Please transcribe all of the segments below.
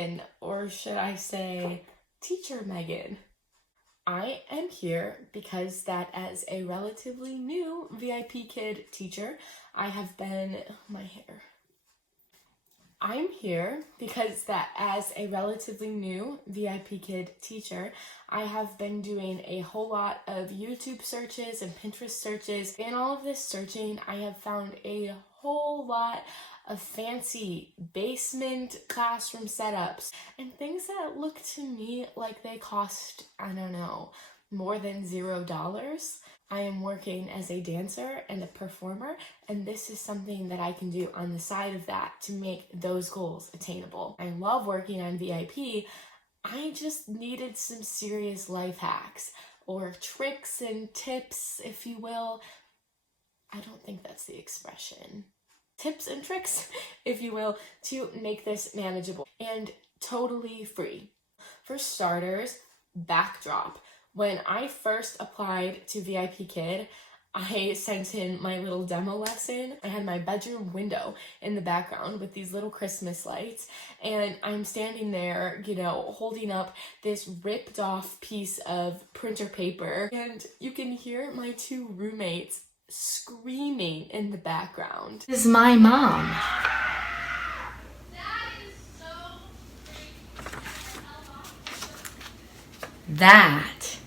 Meghan, or should I say Teacher Meghan. I am here because that as a relatively new VIP Kid teacher, I'm here because that as a relatively new VIP Kid teacher, I have been doing a whole lot of YouTube searches and Pinterest searches. In all of this searching, I have found a whole lot of fancy basement classroom setups and things that look to me like they cost, I don't know, more than $0. I am working as a dancer and a performer, and this is something that I can do on the side of that to make those goals attainable. I love working on VIP. I just needed some serious life hacks or tricks and tips, if you will. I don't think that's the expression. Tips and tricks, if you will, to make this manageable and totally free. For starters, backdrop. When I first applied to VIP Kid, I sent in my little demo lesson. I had my bedroom window in the background with these little Christmas lights, and I'm standing there, holding up this ripped off piece of printer paper, and you can hear my two roommates screaming in the background. This is my mom. That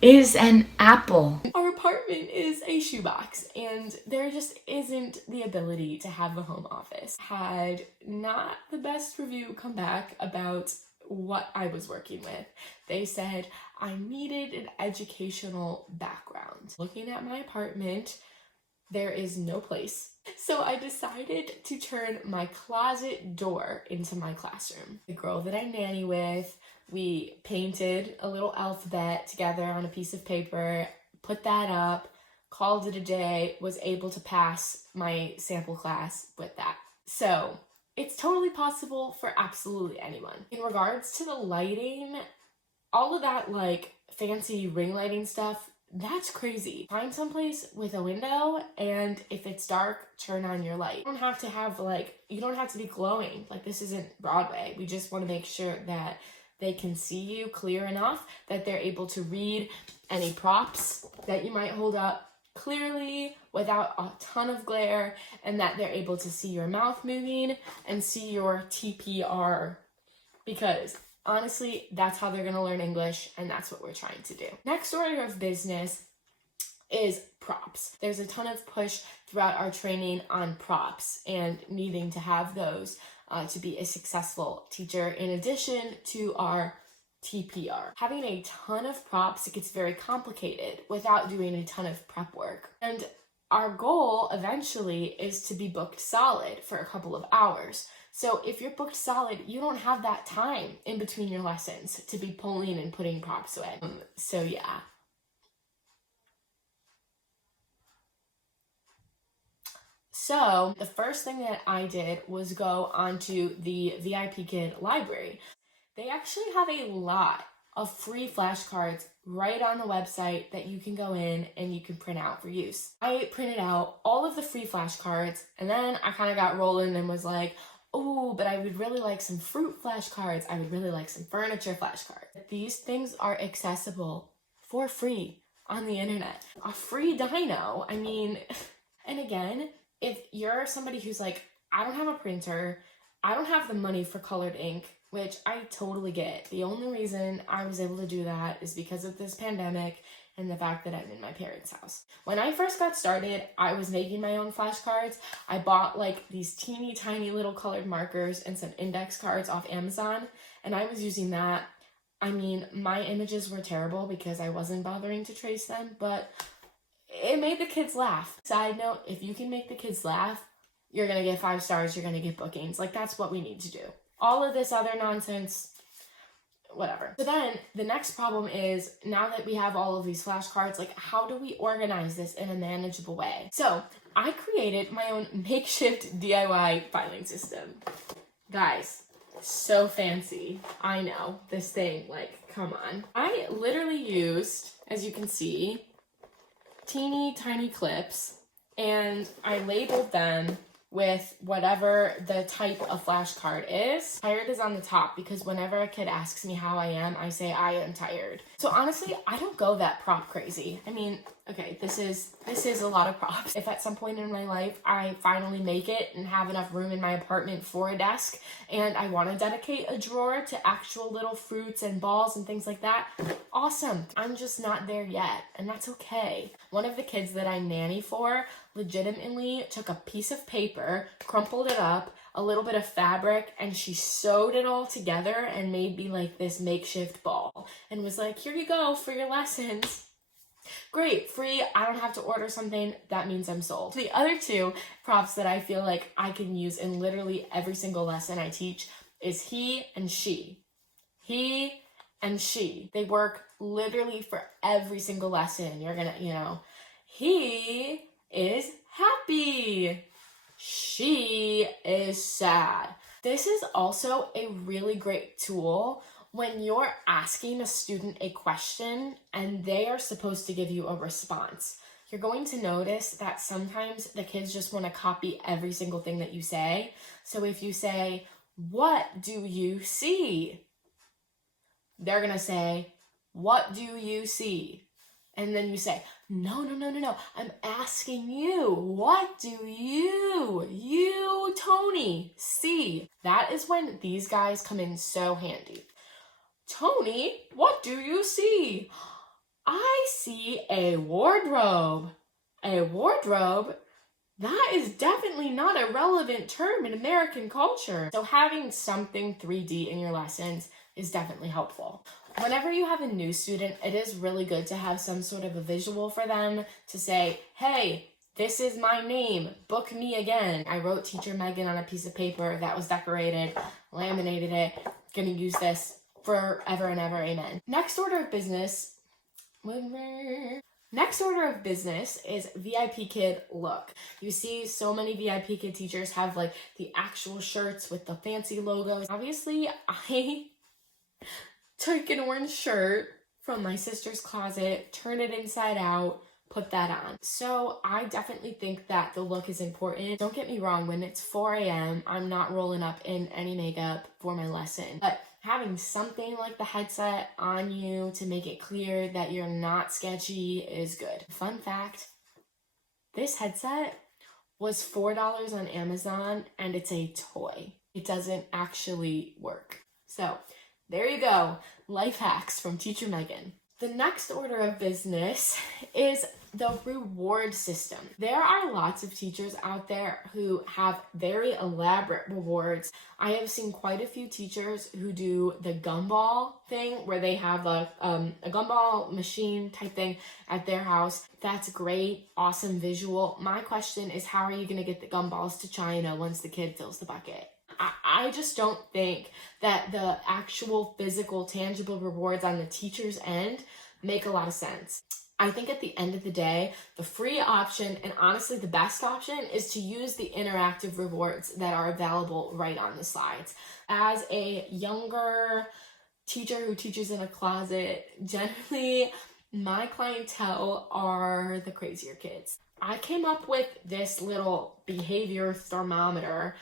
is an apple. Our apartment is a shoebox, and there just isn't the ability to have a home office. Had not the best review come back about what I was working with. They said I needed an educational background. Looking at my apartment, there is no place. So I decided to turn my closet door into my classroom. The girl that I nanny with, we painted a little alphabet together on a piece of paper, put that up, called it a day, was able to pass my sample class with that. So it's totally possible for absolutely anyone. In regards to the lighting, all of that fancy ring lighting stuff, that's crazy. Find someplace with a window, and if it's dark, turn on your light. You don't have to be glowing. This isn't Broadway. We just want to make sure that they can see you clear enough that they're able to read any props that you might hold up clearly without a ton of glare, and that they're able to see your mouth moving and see your TPR, because honestly, that's how they're going to learn English, and that's what we're trying to do. Next order of business is props. There's a ton of push throughout our training on props and needing to have those to be a successful teacher, in addition to our TPR. Having a ton of props, it gets very complicated without doing a ton of prep work. And our goal eventually is to be booked solid for a couple of hours. So if you're booked solid, you don't have that time in between your lessons to be pulling and putting props away. So yeah. So the first thing that I did was go onto the VIP Kid library. They actually have a lot of free flashcards right on the website that you can go in and you can print out for use. I printed out all of the free flashcards, and then I kind of got rolling and was like, oh, but I would really like some fruit flashcards. I would really like some furniture flashcards. These things are accessible for free on the internet. A free dino, and again, if you're somebody who's like, I don't have a printer, I don't have the money for colored ink, which I totally get. The only reason I was able to do that is because of this pandemic and the fact that I'm in my parents' house. When I first got started, I was making my own flashcards. I bought these teeny tiny little colored markers and some index cards off Amazon, and I was using that. My images were terrible because I wasn't bothering to trace them, but it made the kids laugh. Side note, if you can make the kids laugh, you're gonna get 5 stars, you're gonna get bookings. That's what we need to do. All of this other nonsense, whatever. So then the next problem is, now that we have all of these flashcards, how do we organize this in a manageable way? So I created my own makeshift DIY filing system. Guys, so fancy. I know, this thing, come on. I literally used, as you can see, teeny tiny clips, and I labeled them with whatever the type of flashcard is. Tired is on the top because whenever a kid asks me how I am, I say I am tired. So honestly, I don't go that prop crazy. I mean, okay, this is a lot of props. If at some point in my life I finally make it and have enough room in my apartment for a desk and I want to dedicate a drawer to actual little fruits and balls and things like that, awesome. I'm just not there yet, and that's okay. One of the kids that I nanny for legitimately took a piece of paper, crumpled it up, a little bit of fabric, and she sewed it all together and made me like this makeshift ball and was like, here you go for your lessons. Great, free, I don't have to order something, that means I'm sold. The other two props that I feel like I can use in literally every single lesson I teach is he and she. He and she. They work literally for every single lesson. You're gonna, he is happy. She is sad. This is also a really great tool when you're asking a student a question and they are supposed to give you a response. You're going to notice that sometimes the kids just want to copy every single thing that you say. So if you say, what do you see? They're going to say, what do you see? And then you say, no, I'm asking you, what do you, Tony, see? That is when these guys come in so handy. Tony, what do you see? I see a wardrobe. A wardrobe? That is definitely not a relevant term in American culture. So having something 3D in your lessons is definitely helpful. Whenever you have a new student, it is really good to have some sort of a visual for them to say, hey, this is my name, book me again. I wrote Teacher Meghan on a piece of paper that was decorated, laminated it, gonna use this forever and ever, amen. Next order of business is VIPKid look. You see so many VIPKid teachers have like the actual shirts with the fancy logos. Obviously, I took an orange shirt from my sister's closet, turned it inside out, put that on. So I definitely think that the look is important. Don't get me wrong, when it's 4 a.m., I'm not rolling up in any makeup for my lesson. But having something like the headset on you to make it clear that you're not sketchy is good. Fun fact, this headset was $4 on Amazon and it's a toy. It doesn't actually work. So there you go, life hacks from Teacher Meghan. The next order of business is the reward system. There are lots of teachers out there who have very elaborate rewards. I have seen quite a few teachers who do the gumball thing where they have a gumball machine type thing at their house. That's great, awesome visual. My question is, how are you gonna get the gumballs to China once the kid fills the bucket? I just don't think that the actual physical, tangible rewards on the teacher's end make a lot of sense. I think at the end of the day, the free option, and honestly the best option, is to use the interactive rewards that are available right on the slides. As a younger teacher who teaches in a closet, generally my clientele are the crazier kids. I came up with this little behavior thermometer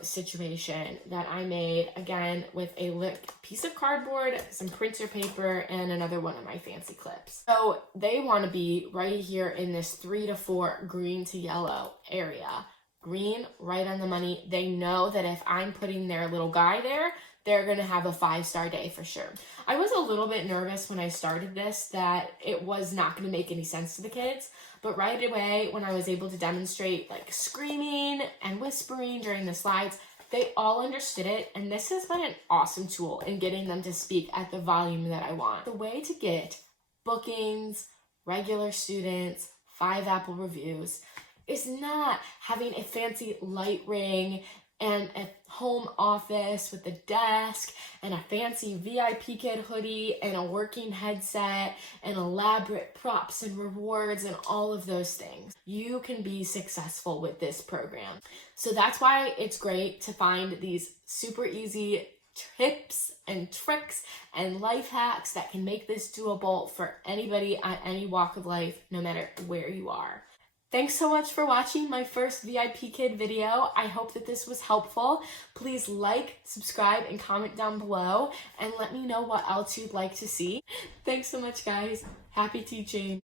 situation that I made, again, with a piece of cardboard, some printer paper, and another one of my fancy clips. So they want to be right here in this 3 to 4 green to yellow area. Green, right on the money. They know that if I'm putting their little guy there, they're going to have a 5-star day for sure. I was a little bit nervous when I started this that it was not going to make any sense to the kids, but right away when I was able to demonstrate like screaming and whispering during the slides, they all understood it, and this has been an awesome tool in getting them to speak at the volume that I want. The way to get bookings, regular students, 5 Apple reviews is not having a fancy light ring and a home office with a desk and a fancy VIPKid hoodie and a working headset and elaborate props and rewards and all of those things. You can be successful with this program. So that's why it's great to find these super easy tips and tricks and life hacks that can make this doable for anybody at any walk of life, no matter where you are. Thanks so much for watching my first VIP Kid video. I hope that this was helpful. Please like, subscribe, and comment down below, and let me know what else you'd like to see. Thanks so much, guys. Happy teaching.